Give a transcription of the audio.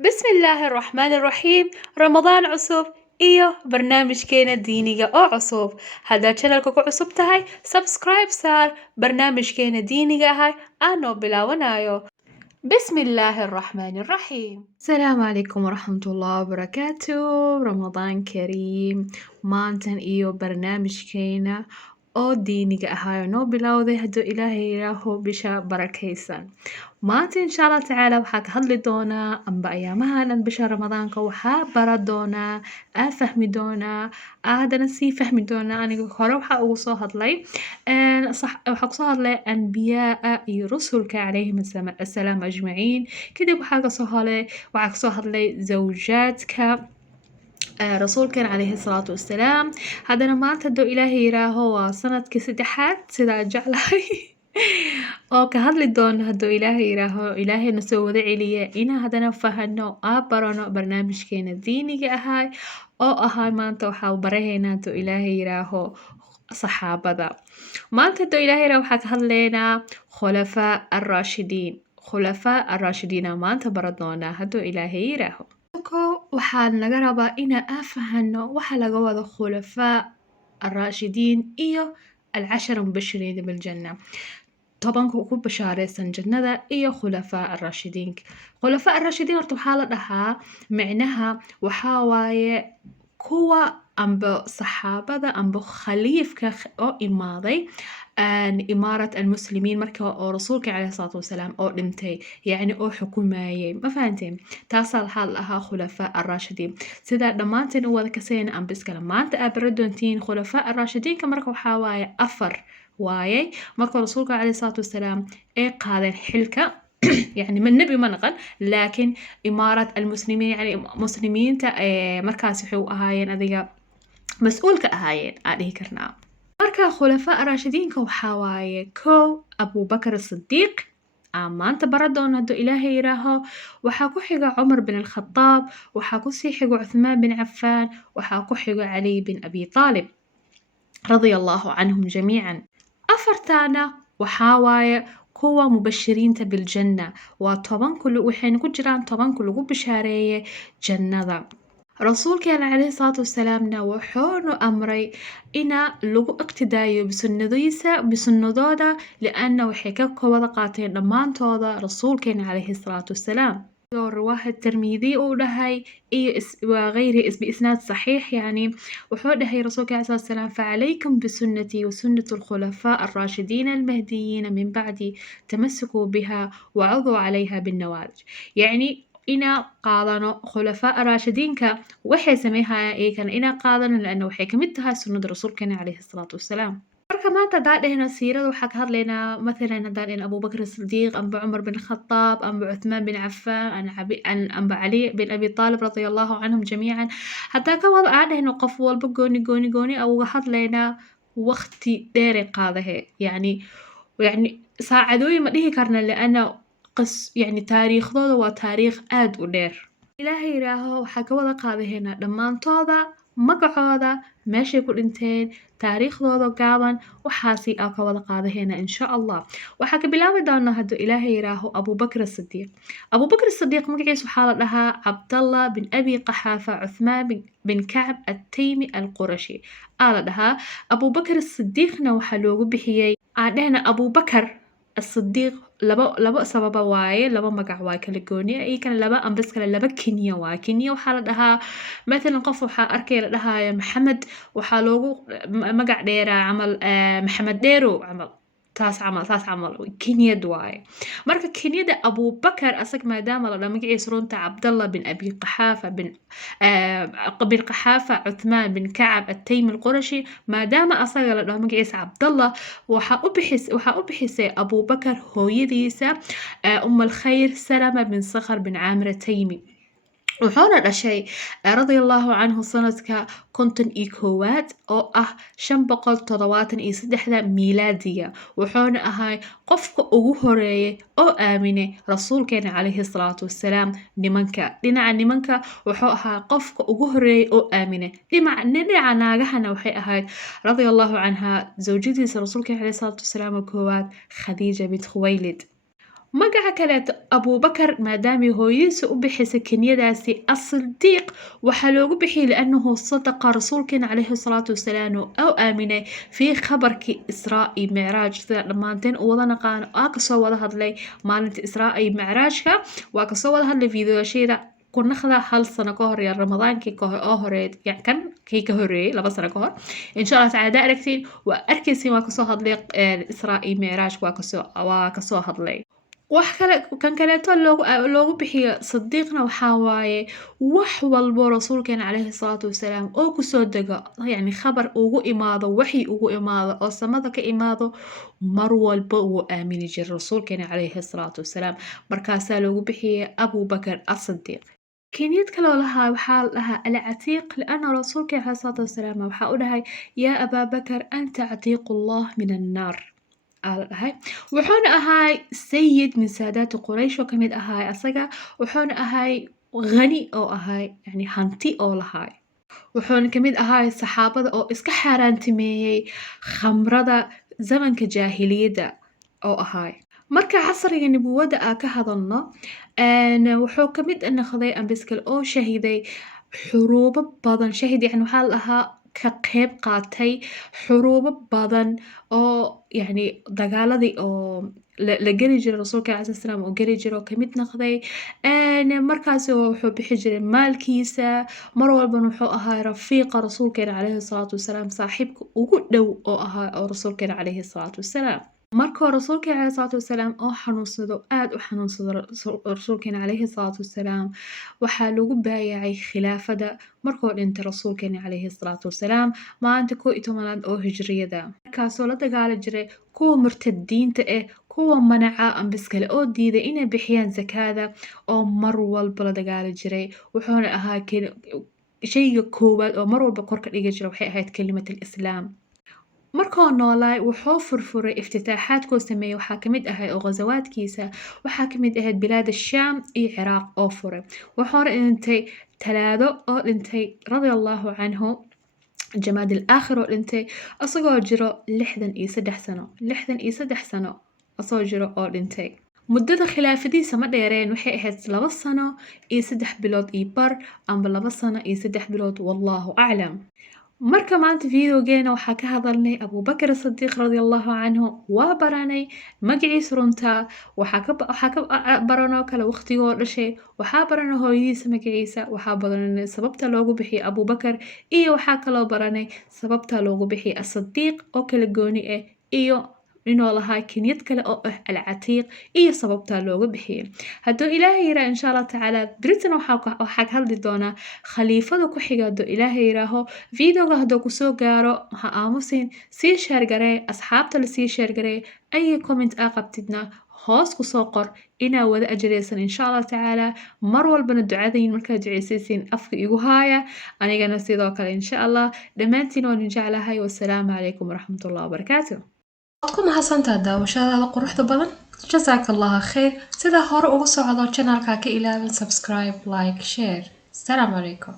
بسم الله الرحمن الرحيم رمضان cusub iyo barnaamijkeena diiniga oo cusub haddaad channelka ku cusub tahay subscribe saar barnaamijkeena diiniga ahay aanoo bilaawanayo بسم الله الرحمن الرحيم السلام عليكم ورحمة الله وبركاته رمضان كريم maantan iyo barnaamijkeena oo diiniga ahaayo noo bilowday hadduu ilaahay yiraaho bisha barakaysan maanta insha allah tacaala waxaa ka hadli doonaa amba ayaamahan dhan bisha ramadaanka waxaa bara doonaa fahmi doonaa haddana sii fahmi doonaa aniga hore waxaa ugu soo hadlay waxaa kusoo hadlay anbiyaa iyo rusulka calayhim assalaam ajmaciin kadib waxaa kasoo hadlay zawjaadka rasuulkeena calayhi salaatu wassalaam haddana maanta hadduu ilaahay yiraaho waa sanadkii saddexaad sidaa jeclahay oo ka hadli doono hadduu ilaahay yiraaho ilaahayna soo wada celiya inaan haddana fahano barano barnaamijkeena diiniga ahay oo ahaa maanta waxaa barahaynaa hadduu ilaahay yiraaho saxaabada maanta hadduu ilaahay yiraaho waxaa ka hadlaynaa khulafaa arraashidiina maanta bara doonaa hadduu ilaahay yiraaho waxaa naga rabaa inaan fahano waxa laga wado khulafaa arraashidiin iyo alcashara mubashiriina biljanna tobanka ugu bashaareysan jannada iyo khulafaa arraashidiinka khulafaa arraashidiin horta waxaa la dhahaa micnaha waxaa waaye kuwa amba saxaabada amba khaliifka oo imaaday imaarat almuslimiin marka oo rasuulka calayhi salaatu wasalaam oo dhintay yacni oo xukumayay ma fahanteen taasaa waxaa la dhahaa khulafaa arraashidiin sidaa dhammaanteen u wada kasayna amba iskale maanta aad bara doontiin khulafaa arraashidiinka marka waxaa waaye afar waaye marka rasuulka calayhi salaatu wasalaam ay qaadeen xilka يعني من نبي منقل لكن إمارة المسلمين يعني مسلمين مركز حو أهاين أذيك مسؤول كأهاين عليه كرنا مركز خلفاء راشدين كو حواي كو أبو بكر الصديق maanta bara doona hadduu ilaahay yiraaho waxaa ku xiga cumar bin alkhadaab waxaa kusii xigo cuthmaan bin cafaan waxaa ku xigo cali bin abi taalib radia allahu canhum jamiican afartaana waxaa waaye kuwa mubashiriinta biljanna waa waxayna ku jiraan tobanku lagu bishaareeye jannada rasuulkeena calayhi salaatu wasalaamna wuxuunu amray ina lagu iqtidaayo bisunadooda lianna waxay ka wada qaateen dhammaantooda rasuulkeena calayhi salaatu wasalaam رواه الترمذي ودهي وغيره بإسناد صحيح يعني وحوده رسولك عليه الصلاة والسلام فعليكم بسنتي وسنة الخلفاء الراشدين المهديين من بعدي تمسكوا بها وعضوا عليها بالنواجذ يعني إنا قادنا خلفاء راشدين وحي سميها كان إنا قادنا لأنه وحي كمدها سنة رسولك عليه الصلاة والسلام marka maanta haddaan dhehno siirada waxaa ka hadlaynaa mathalan haddaan dhehno abubakr sidiiq amba cumar bin khadaab amba cuthmaan bin cafaan amba cali bin abi taalib radia allahu canhum jamiican haddaan ka wada aan dhehno qof walba gooni uga hadlaynaa waqti dheeray qaadahe yani saacadooyin ma dhihi karna liana yani taariikhdooda waa taariikh aad u dheer ilaahay yiraaho waxaa ka wada qaadahaynaa dhammaantooda magacooda meeshay ku dhinteen taariikhdooda gaaban waxaasi aa ka wada qaadaheena insha allah waxaa ka bilaabi doonaa hadduu ilaahay yiraaho abubakr asidiiq magaciisa waxaa la dhahaa cabdallah bin abi qaxaafa cuthmaan bin kacb attaymi alqurashi aa la dhahaa abubakr asidiiqna waxaa loogu bixiyey aan dhehna abubakar asidiiq laba sababa waaye laba magac waa kala gooniya iyo kan laba ambas kale laba kiniya waaye kiniya waxaa la dhahaa mathalan qof waxaa arkay la dhahaayo maxamed waxaa loogu magac dheeraa camal maxamed dheerow camal saas camal kiniyad waaye marka kiniyada abubakar asag maadaama la dhaho magaciisa runta cabdallah bin abi qaxaafa bin qaxaafa cuthmaan bin kacab attaymi alqurashi maadaama asaga la dhaho magaciisa cabdallah waxaa u bixisay abubakar hooyadiisa alkhayr salama bin sakhar bin caamir attaymi wuxuuna dhashay radia allahu canhu sanadka 51 oo ah 573 miilaadiga wuxuuna ahay qofka ugu horeeyay oo aaminay rasuulkeena calayhi salaatu wasalaam dhinaca nimanka wuxuu ahaa qofka ugu horeeyay oo aaminay dhinaca naagahana waxay ahayd radia allahu canha zawjadiisa rasuulkeena calayhi salaatu wasalaam koowaad khadiija bint khuwaylid magaca kaleeto abubakar maadaamay hooyadiisa u bixisay kenyadaasi as-sidiiq waxaa loogu bixiyey liannahu sadaqa rasuulkeena calayhi salaatu wasalaam oo aaminay fii khabarkii israa iyo micraaj sida dhammaanteen u wada naqaano aa kasoo wada hadlay maalinta israa iyo micraajka waa kasoo wada hadlay fiidiyoasheeda kunaqda hal sano ka hor iyo ramadaankii oo horeed kan kii ka horeeyey 2 sano ka hor insha allah tacaala aragtiin waa arkaysiin waa kasoo hadlay israa iyo micraajka waa kasoo hadlay wax kale kan kaleeto loogu bixiyo sadiiqna waxaa waaye wax walbo rasuulkeena calayhi salaatu wasalaam oo kusoo dego yani khabar ugu imaado waxi ugu imaado oo samada ka imaado mar walba wuu aamini jiray rasuulkeena calayhi salaatu wasalaam markaasaa loogu bixiyey abubakar as-sidiiq كنيد كلو لها وحال لها العتيق لأن رسولك عليه الصلاة والسلام وحاول لها يا أبا بكر أنت عتيق الله من النار هاي وحون أهاي سيد من سادات قريش وكمد أهاي أصيقا وحون أهاي غني أو أهاي يعني هانتي أو لهاي وحون كمد أهاي الصحابة أو إسكا حاران تميي خمرة زمن كجاهلية أو أهاي marka casriga nubuwada aa ka hadalno wuxuu ka mid noqday ambiskal oo shahiday xuruubo badan shahid yani waxaa lahaa ka qeyb qaatay xuruubo badan oo yani dagaaladii oo la geli jiray rasuulka calayhi salaam oo geli jiray oo kamid noqday markaasi wuxuu bixi jiray maalkiisa mar walbana wuxuu ahaa rafiiqa rasuulkeena calayhi salaatu wasalaam saaxiibka ugu dhow oo ahaa oo rasuulkeena calayhi salaatu wasalaam markuu rasuulka calayhi salaatu wasalaam oo xanuunsado aad u xanuunsado rasuulkeena calayhi salaatu wasalaam waxaa lagu baayacay khilaafada markuu dhintay rasuulkeena calayhi salaatu wasalaam maalinta 11aad oo hijriyada markaasoo la dagaali jiray kuwa murtadiinta kuwa manaca ambiskale oo diiday inay bixiyaan zakada oo mar walba la dagaali jiray wuxuuna ahaa shayga koowaad oo mar walba korka dhigi jiray waxay ahayd kalimatul islaam markuu noolaay wuxuu furfuray iftitaaxaadkuu sameeyey waxaa ka mid ahay oo ghazawaadkiisa waxaa ka mid ahayd bilaad shaam iyo ciraaq oo furay wuxuuna dhintay talaado oo dhintay radia allahu canhu jamaad al-aakhir oo dhintay asagoo jiro 63 sano asagoo jiro oo dhintay muddada khilaafadiisa ma dheereen waxay ahayd 2 sano iyo 3 bilood iyo bar amba 2 sano iyo 3 bilood wallahu aclam marka maanta videogeena waxaa ka hadalnay abubakar as-sidiiq radiallahu canhu waa baranay magaciisa runtaa waxaa ka baranoo kale waqtigoo dhashay waxaa baranay hooyadiisa magaciisa waxaa baranay sababta loogu bixiyay abubakar iyo waxaa kaloo baranay sababta loogu bixiyay as-sidiiq oo kala gooni ah iyo inuu lahaa kenyad kale oo ah al-catiiq iyo sababta loogu bixiyay hadduu ilaahay yiraaho insha allah tacaala britain waxaa ka hadli doonaa khaliifada ku xiga hadduu ilaahay yiraaho videoga hadduu kusoo gaaro ha aamusin sii sheergaree asxaabta lasii sheergaree ay comment aa qabtidna hoos kusoo qor inaa wada ajraysan insha allah tacaala mar walbana ducadayn markaa duceysaysiin afka igu haaya anigana sidoo kale insha allah dhammaantiin waan jeclahay wassalaamu calaykum waraxmatullahi wabarakaatu كم حسنت daawashadaada quruxda badan jazaaka allah khair sida hore ugu socdo channelka ka ilaalin subscribe like share assalamu alaykum